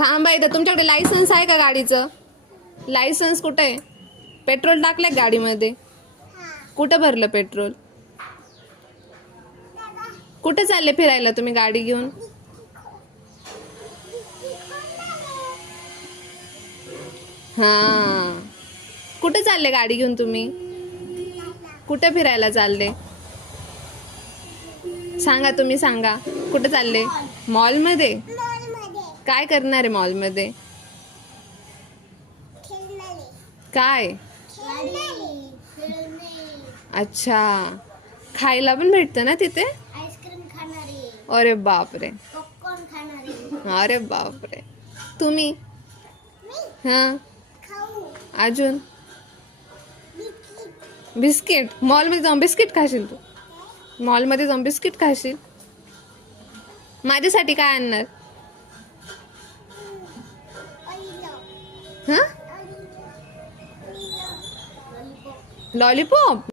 थांबा इथं. तुमच्याकडे लायसन्स आहे का गाडीचं? लायसन्स कुठे आहे? पेट्रोल टाकलंय गाडीमध्ये? कुठं भरलं पेट्रोल? कुठे चालले फिरायला तुम्ही गाडी घेऊन? हा, कुठे चालले गाडी घेऊन तुम्ही? कुठे फिरायला चालले? सांगा, तुम्ही सांगा. कुठे चालले? मॉलमध्ये. काय करणार आहे मॉलमध्ये? काय? अच्छा, खायला पण भेटतं ना तिथे? आईस्क्रीम खाणारी, अरे बापरे. पॉपकॉर्न खाणारी. अरे बापरे. तुम्ही? हा, खाऊ, अजून? Biscuit, biscuit? मॉलमध्ये जाऊन बिस्किट खाशील तू? मॉलमध्ये जाऊन बिस्किट खाशील? माझ्यासाठी काय आणणार? ऑलिव्ह, हा, ऑलिव्ह, लॉलीपॉप?